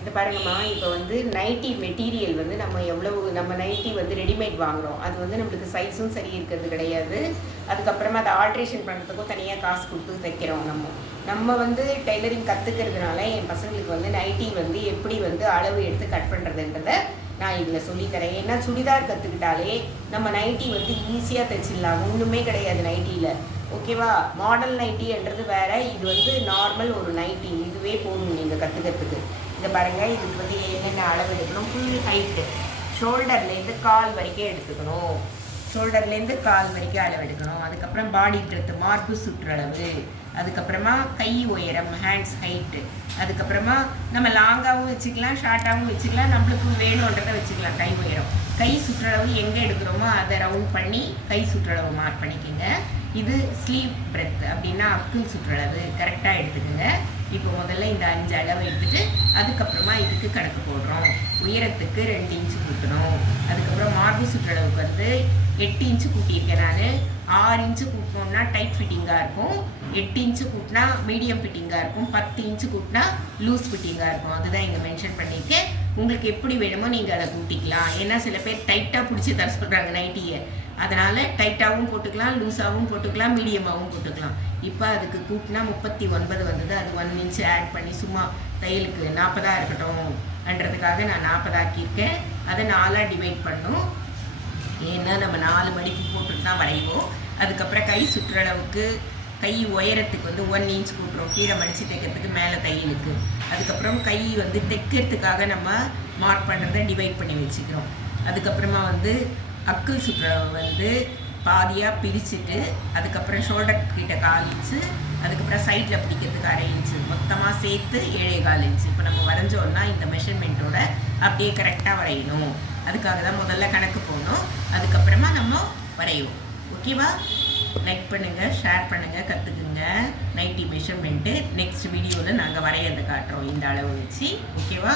இந்த பாருங்கம்மா, இப்போ வந்து நைட்டி மெட்டீரியல் வந்து நம்ம நைட்டி வந்து ரெடிமேட் வாங்குகிறோம். அது வந்து நம்மளுக்கு சைஸும் சரி இருக்கிறது கிடையாது. அதுக்கப்புறமா அதை ஆல்ட்ரேஷன் பண்ணுறதுக்கும் தனியாக காசு கொடுத்து தைக்கிறோம் நம்ம வந்து டெய்லரிங் கற்றுக்கிறதுனால என் பசங்களுக்கு வந்து நைட்டி வந்து எப்படி வந்து அளவு எடுத்து கட் பண்ணுறதுன்றதை நான் இதில் சொல்லித்தரேன். ஏன்னா சுடிதார் கற்றுக்கிட்டாலே நம்ம நைட்டி வந்து ஈஸியாக தைச்சிடலாம். ஒன்றுமே கிடையாது நைட்டியில். ஓகேவா? மாடல் நைட்டின்றது வேறு, இது வந்து நார்மல் ஒரு நைட்டி. இதுவே போதும் நீங்கள் கற்றுக்கிறதுக்கு. இதை பாருங்கள், இதுக்கு வந்து என்னென்ன அளவு எடுக்கணும். ஃபுல் ஹைட்டு ஷோல்டர்லேருந்து கால் வரைக்கும் எடுத்துக்கணும். ஷோல்டர்லேருந்து கால் வரைக்கும் அளவு எடுக்கணும். அதுக்கப்புறம் பாடி பிரெத்து, மார்பு சுற்றளவு. அதுக்கப்புறமா கை உயரம், ஹேண்ட்ஸ் ஹைட்டு. அதுக்கப்புறமா நம்ம லாங்காகவும் வச்சுக்கலாம், ஷார்ட்டாகவும் வச்சுக்கலாம். நம்மளுக்கு வேணுன்றதை வச்சுக்கலாம். கை உயரம், கை சுற்றளவு எங்கே எடுக்கிறோமோ அதை ரவுண்ட் பண்ணி கை சுற்றளவு மார்க் பண்ணிக்கோங்க. இது ஸ்லீவ் பிரெத் அப்படின்னா அக்குள் சுற்றளவு கரெக்டாக எடுத்துக்கோங்க. இப்போ முதல்ல இந்த 5 அளவு எடுத்துகிட்டு அதுக்கப்புறமா இதுக்கு கணக்கு போடுறோம். உயரத்துக்கு 2 இன்ச்சு கூட்டணும். அதுக்கப்புறம் மார்பு சுற்றளவுக்கு வந்து 8 இன்ச்சு கூட்டியிருக்கேன் நான். 6 இன்ச்சு கூட்டினோம்னா டைட் ஃபிட்டிங்காக இருக்கும். 8 இன்ச்சு கூட்டினா மீடியம் ஃபிட்டிங்காக இருக்கும். 10 இன்ச்சு கூட்டினா லூஸ் ஃபிட்டிங்காக இருக்கும். அதுதான் இங்கே மென்ஷன் பண்ணியிருக்கேன். உங்களுக்கு எப்படி வேணுமோ நீங்கள் அதை கூட்டிக்கலாம். ஏன்னா சில பேர் டைட்டாக பிடிச்சி தர சொல்கிறாங்க நைட்டியை. அதனால் டைட்டாகவும் போட்டுக்கலாம், லூஸாகவும் போட்டுக்கலாம், மீடியமாகவும் போட்டுக்கலாம். இப்போ அதுக்கு கூட்டினா 39 வந்தது. அது 1 இன்ச்சு ஆட் பண்ணி சும்மா தையலுக்கு 40 இருக்கட்டும்ன்றதுக்காக நான் 40 ஆக்கியிருக்கேன். அதை 4ஆக டிவைட் பண்ணும். ஏன்னா நம்ம 4 மடிப்பு போட்டுட்டு தான் வரைவோம். அதுக்கப்புறம் கை சுற்றளவுக்கு கை உயரத்துக்கு வந்து 1 இன்ச் கூட்டுறோம். கீழே மடித்து தைக்கிறதுக்கு மேலே தையலுக்கு. அதுக்கப்புறம் கை வந்து தைக்கிறதுக்காக நம்ம மார்க் பண்ணுறதை டிவைட் பண்ணி வச்சுக்கிறோம். அதுக்கப்புறமா வந்து அக்குள் சுற்றளவு வந்து பாதியாக பிரிச்சுட்டு அதுக்கப்புறம் ஷோல்டர் கிட்ட 4 இன்ச்சு, அதுக்கப்புறம் சைடில் பிடிக்கிறதுக்கு 1/2 இன்ச்சு, மொத்தமாக சேர்த்து 7.25 இன்ச்சு. இப்போ நம்ம வரைஞ்சோன்னா இந்த மெஷர்மெண்ட்டோட அப்படியே கரெக்டாக வரையணும். அதுக்காக தான் முதல்ல கணக்கு போகணும். அதுக்கப்புறமா நம்ம வரைவோம். ஓகேவா? லைக் பண்ணுங்கள், ஷேர் பண்ணுங்கள், கற்றுக்குங்க நைட்டி மெஷர்மெண்ட்டு. நெக்ஸ்ட் வீடியோவில் நாங்கள் வரையறதை காட்டுறோம் இந்த அளவு வச்சு. ஓகேவா?